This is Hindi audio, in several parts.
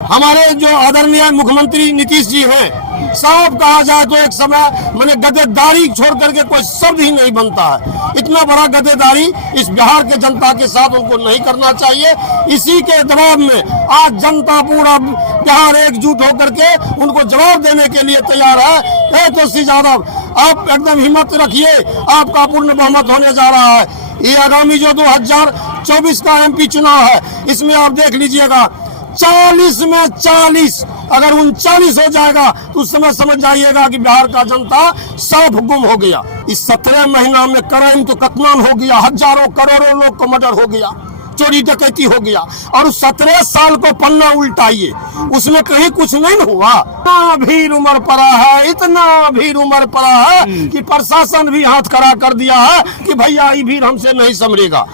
हमारे जो आदरणीय मुख्यमंत्री नीतीश जी हैं, साफ कहा जाए तो एक समय मैंने गद्देदारी छोड़ करके कोई शब्द ही नहीं बनता है। इतना बड़ा गद्देदारी इस बिहार के जनता के साथ उनको नहीं करना चाहिए। इसी के दबाव में आज जनता पूरा बिहार एकजुट होकर के उनको जवाब देने के लिए तैयार है। तुलसी यादव, आप एकदम हिम्मत रखिए, आपका पूर्ण बहुमत होने जा रहा है। ये आगामी जो 2024 का MP चुनाव है, इसमें आप देख लीजिएगा 40 में 40 अगर 39 हो जाएगा तो उस समय समझ जाइएगा कि बिहार का जनता साफ गुम हो गया। इस 17 महीना में क्राइम तो कतमान हो गया, हजारों करोड़ों लोग को मर्डर हो गया, चोरी डकैती हो गया। और उस 17 साल को पन्ना उल्टाइए, उसमें कहीं कुछ नहीं हुआ। इतना भीड़ उमड़ पड़ा है, इतना भीड़ उमड़ पड़ा है कि प्रशासन भी हाथ खड़ा कर दिया है कि भैया ये भीड़ हमसे नहीं संभलेगा।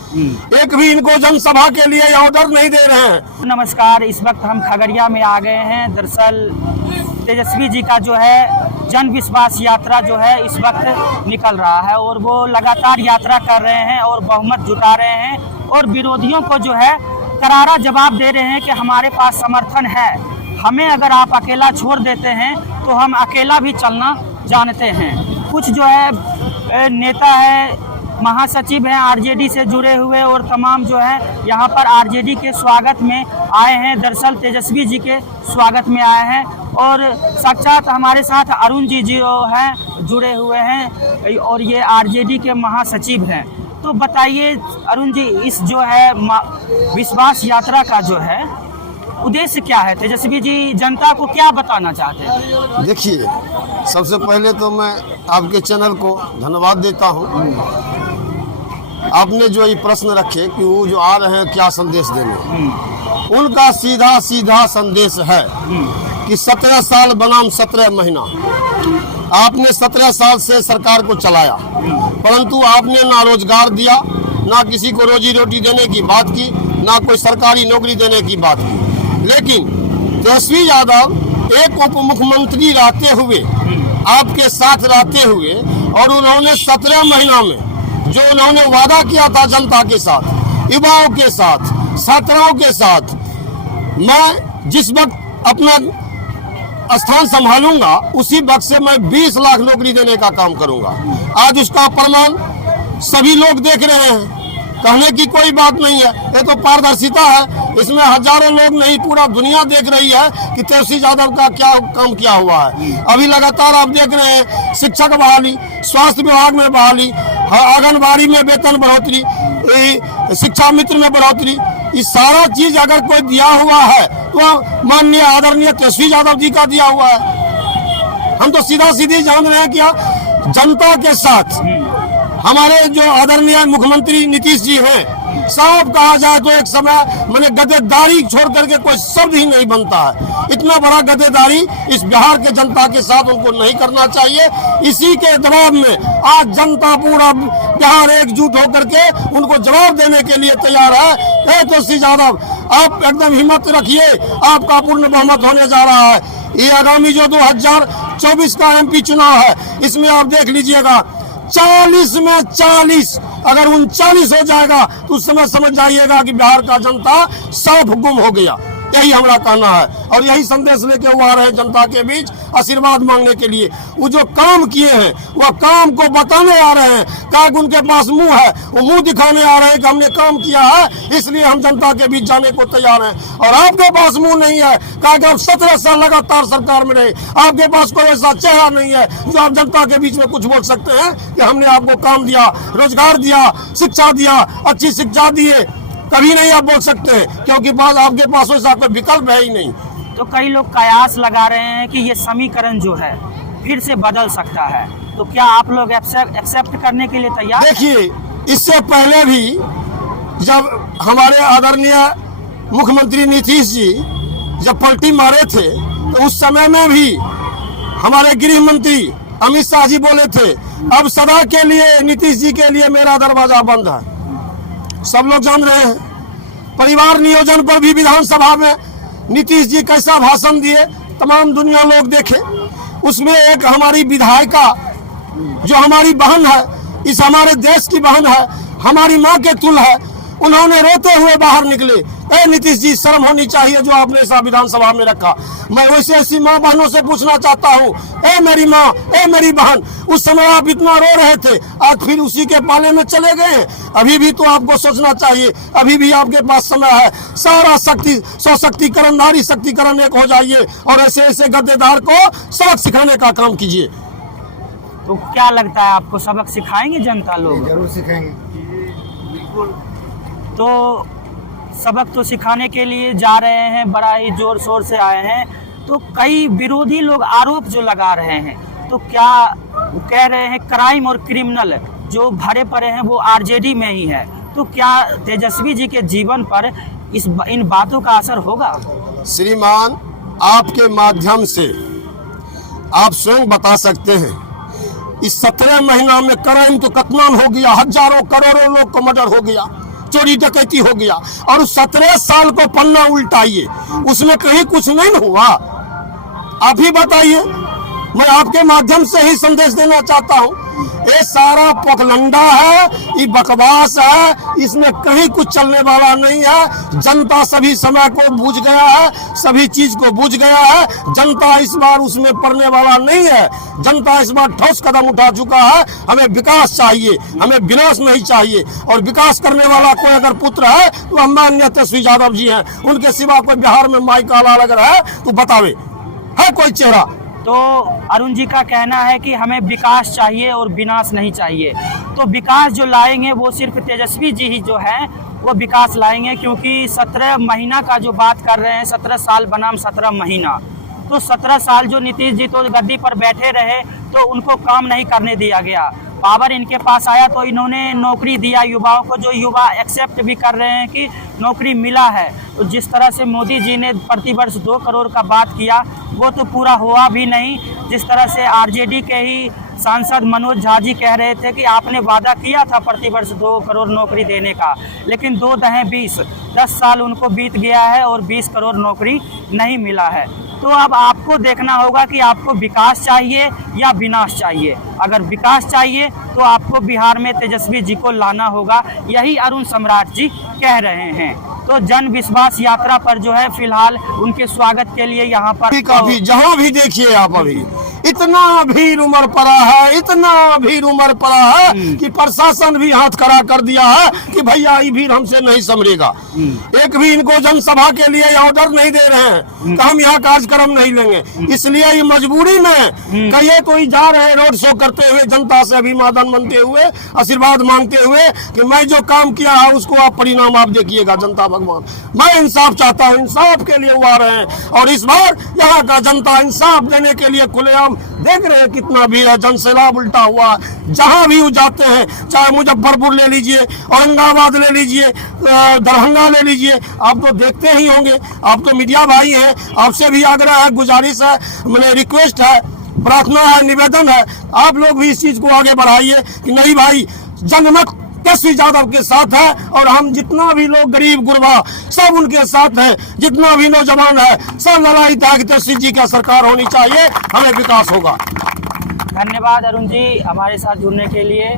एक भी इनको जनसभा के लिए ऑर्डर नहीं दे रहे हैं। नमस्कार, इस वक्त हम खगड़िया में आ गए हैं। दरअसल तेजस्वी जी का जो है जन विश्वास यात्रा जो है इस वक्त निकल रहा है और वो लगातार यात्रा कर रहे हैं और बहुमत जुटा रहे हैं और विरोधियों को जो है करारा जवाब दे रहे हैं कि हमारे पास समर्थन है, हमें अगर आप अकेला छोड़ देते हैं तो हम अकेला भी चलना जानते हैं। कुछ जो है नेता है, महासचिव हैं आरजेडी से जुड़े हुए और तमाम जो है यहाँ पर आरजेडी के स्वागत में आए हैं। दरअसल तेजस्वी जी के स्वागत में आए हैं और साक्षात हमारे साथ अरुण जी जो हैं जुड़े हुए हैं और ये आरजेडी के महासचिव हैं। तो बताइए अरुण जी, इस जो है विश्वास यात्रा का जो है उद्देश्य क्या है? तेजस्वी जी जनता को क्या बताना चाहते हैं? देखिए, सबसे पहले तो मैं आपके चैनल को धन्यवाद देता हूँ। आपने जो ये प्रश्न रखे कि वो जो आ रहे हैं क्या संदेश देने, उनका सीधा सीधा संदेश है कि 17 साल बनाम 17 महीना आपने 17 साल से सरकार को चलाया, परंतु आपने ना रोजगार दिया, ना किसी को रोजी रोटी देने की बात की, ना कोई सरकारी नौकरी देने की बात की। लेकिन तेजस्वी यादव एक उप मुख्यमंत्री रहते हुए, आपके साथ रहते हुए, और उन्होंने 17 महीना में जो उन्होंने वादा किया था जनता के साथ, युवाओं के साथ, छात्राओं के साथ, मैं जिस वक्त अपना स्थान संभालूंगा उसी वक्त से मैं 20 लाख नौकरी देने का काम करूंगा। आज उसका प्रमाण सभी लोग देख रहे हैं, कहने की कोई बात नहीं है। ये तो पारदर्शिता है, इसमें हजारों लोग नहीं पूरा दुनिया देख रही है कि तेजस्वी यादव का क्या काम किया हुआ है। अभी लगातार आप देख रहे हैं शिक्षक बहाली, स्वास्थ्य विभाग में बहाली, आंगनबाड़ी में वेतन बढ़ोतरी, शिक्षा मित्र में बढ़ोतरी, ये सारा चीज अगर कोई दिया हुआ है तो माननीय आदरणीय तेजस्वी यादव जी का दिया हुआ है। हम तो सीधा सीधी जान रहे हैं कि जनता के साथ हमारे जो आदरणीय मुख्यमंत्री नीतीश जी हैं, साफ कहा जाए तो एक समय मैंने गद्देदारी छोड़ करके कोई शब्द ही नहीं बनता है। इतना बड़ा गद्देदारी इस बिहार के जनता के साथ उनको नहीं करना चाहिए। इसी के दबाव में आज जनता पूरा बिहार एकजुट होकर के उनको जवाब देने के लिए तैयार है। तुलसी यादव, आप एकदम हिम्मत रखिए, आपका पूर्ण बहुमत होने जा रहा है। ये आगामी जो 2024 का MP चुनाव है, इसमें आप देख लीजिएगा 40 में 40 अगर 39 हो जाएगा तो उस समय समझ जाइएगा कि बिहार का जनता साफ गुम हो गया। यही हमारा कहना है और यही संदेश लेके वो आ रहे हैं जनता के बीच आशीर्वाद मांगने के लिए। वो जो काम किए हैं वह काम को बताने आ रहे हैं, क्या उनके पास मुंह है, वो मुंह दिखाने आ रहे हैं कि हमने काम किया है, इसलिए हम जनता के बीच जाने को तैयार हैं। और आपके पास मुंह नहीं है, क्या आप 17 साल लगातार सरकार में रहे, आपके पास कोई ऐसा चेहरा नहीं है जो आप जनता के बीच में कुछ बोल सकते हैं कि हमने आपको काम दिया, रोजगार दिया, शिक्षा दिया, अच्छी शिक्षा दिए। कभी नहीं आप बोल सकते हैं, क्योंकि आपके पास वैसा कोई विकल्प है ही नहीं। तो कई लोग कयास लगा रहे हैं कि ये समीकरण जो है फिर से बदल सकता है, तो क्या आप लोग एक्सेप्ट करने के लिए तैयार? देखिए, इससे पहले भी जब हमारे आदरणीय मुख्यमंत्री नीतीश जी जब पलटी मारे थे तो उस समय में भी हमारे गृह मंत्री अमित शाह जी बोले थे, अब सदा के लिए नीतीश जी के लिए मेरा दरवाजा बंद है। सब लोग जान रहे हैं। परिवार नियोजन पर भी विधानसभा में नीतीश जी कैसा भाषण दिए, तमाम दुनिया लोग देखे। उसमें एक हमारी विधायिका जो हमारी बहन है, इस हमारे देश की बहन है, हमारी माँ के तुल्य है, उन्होंने रोते हुए बाहर निकले नीतीश जी, शर्म होनी चाहिए जो आपने ऐसा विधानसभा में रखा। मैं वैसे ऐसी माँ बहनों से पूछना चाहता हूँ, ए मेरी माँ, ए मेरी बहन, उस समय आप इतना रो रहे थे, आज फिर उसी के पाले में चले गए। अभी भी तो आपको सोचना चाहिए, अभी भी आपके पास समय है। सारा शक्ति सशक्तिकरण, नारी शक्तिकरण एक हो जाइए और ऐसे ऐसे गद्देदार को सबक सिखाने का काम कीजिए। तो क्या लगता है आपको, सबक सिखाएंगे जनता लोग? जरूर सिखाएंगे। तो सबक तो सिखाने के लिए जा रहे हैं, बड़ा ही जोर शोर से आए हैं। तो कई विरोधी लोग आरोप जो लगा रहे हैं, तो क्या कह रहे हैं क्राइम और क्रिमिनल जो भरे पड़े हैं वो आरजेडी में ही है। तो क्या तेजस्वी जी के जीवन पर इन बातों का असर होगा? श्रीमान, आपके माध्यम से आप स्वयं बता सकते हैं, इस 17 महीना में क्राइम तो कितना हो गया, हजारों करोड़ों लोग को मर्डर हो गया, चोरी डकैती हो गया, और उस 17 साल को पन्ना उल्टाइए, उसमें कहीं कुछ नहीं हुआ। आप ही बताइए। मैं आपके माध्यम से ही संदेश देना चाहता हूँ, ये सारा पोखलंडा है, ये बकवास है, इसमें कहीं कुछ चलने वाला नहीं है। जनता सभी समय को बूझ गया है, सभी चीज को बूझ गया है। जनता इस बार उसमें पड़ने वाला नहीं है। जनता इस बार ठोस कदम उठा चुका है। हमें विकास चाहिए, हमें विनाश नहीं चाहिए। और विकास करने वाला कोई अगर पुत्र है तो हम माननीय तेजस्वी यादव जी हैं। उनके सिवा कोई बिहार में माई काला लग रहा है तो बतावे, है कोई चेहरा? तो अरुण जी का कहना है कि हमें विकास चाहिए और विनाश नहीं चाहिए। तो विकास जो लाएंगे वो सिर्फ तेजस्वी जी ही जो है वो विकास लाएंगे, क्योंकि 17 महीना का जो बात कर रहे हैं, 17 साल बनाम 17 महीना, तो 17 साल जो नीतीश जी तो गद्दी पर बैठे रहे तो उनको काम नहीं करने दिया गया। पावर इनके पास आया तो इन्होंने नौकरी दिया युवाओं को, जो युवा एक्सेप्ट भी कर रहे हैं कि नौकरी मिला है। तो जिस तरह से मोदी जी ने प्रतिवर्ष 2 करोड़ का बात किया वो तो पूरा हुआ भी नहीं। जिस तरह से आरजेडी के ही सांसद मनोज झा जी कह रहे थे कि आपने वादा किया था प्रतिवर्ष 2 करोड़ नौकरी देने का, लेकिन 2 दहें 20, 10 साल उनको बीत गया है और 20 करोड़ नौकरी नहीं मिला है। तो अब आपको देखना होगा कि आपको विकास चाहिए या विनाश चाहिए। अगर विकास चाहिए तो आपको बिहार में तेजस्वी जी को लाना होगा, यही अरुण सम्राट जी कह रहे हैं। तो जन विश्वास यात्रा पर जो है फिलहाल उनके स्वागत के लिए यहाँ पर काफी जहाँ भी देखिए आप, अभी इतना भीड़ उमड़ पड़ा है, इतना भीड़ उमड़ पड़ा है कि प्रशासन भी हाथ खड़ा कर दिया है कि भैया ये भीड़ हमसे नहीं संभलेगा। एक भी इनको जनसभा के लिए ऑर्डर नहीं दे रहे हैं कि हम यहाँ कार्यक्रम नहीं लेंगे। इसलिए ये मजबूरी में कहिए तो ही जा रहे रोड शो करते हुए, जनता से अभिवादन मानते हुए, आशीर्वाद मांगते हुए कि मैं जो काम किया है उसको आप परिणाम आप देखिएगा जनता भगवान। मैं इंसाफ चाहता हूँ, इंसाफ के लिए वो आ रहे हैं और इस बार यहाँ का जनता इंसाफ देने के लिए खुलेआम देख रहे हैं कितना भीड़ है, जनसैलाब उल्टा हुआ। जहां भी वो जाते हैं, चाहे मुजफ्फरपुर ले लीजिए, औरंगाबाद ले लीजिए, दरभंगा ले लीजिए, आप तो देखते ही होंगे। आप तो मीडिया भाई हैं, आपसे भी आग्रह है, गुजारिश है, मैंने रिक्वेस्ट है, प्रार्थना है, निवेदन है, आप लोग भी इस चीज को आगे बढ़ाइए कि नहीं भाई, जनमत तेजस्वी यादव के साथ है और हम जितना भी लोग गरीब गुरबा सब उनके साथ हैं, जितना भी नौजवान है सब लड़ाई था कि तेजस्वी जी का सरकार होनी चाहिए, हमें विकास होगा। धन्यवाद अरुण जी हमारे साथ जुड़ने के लिए।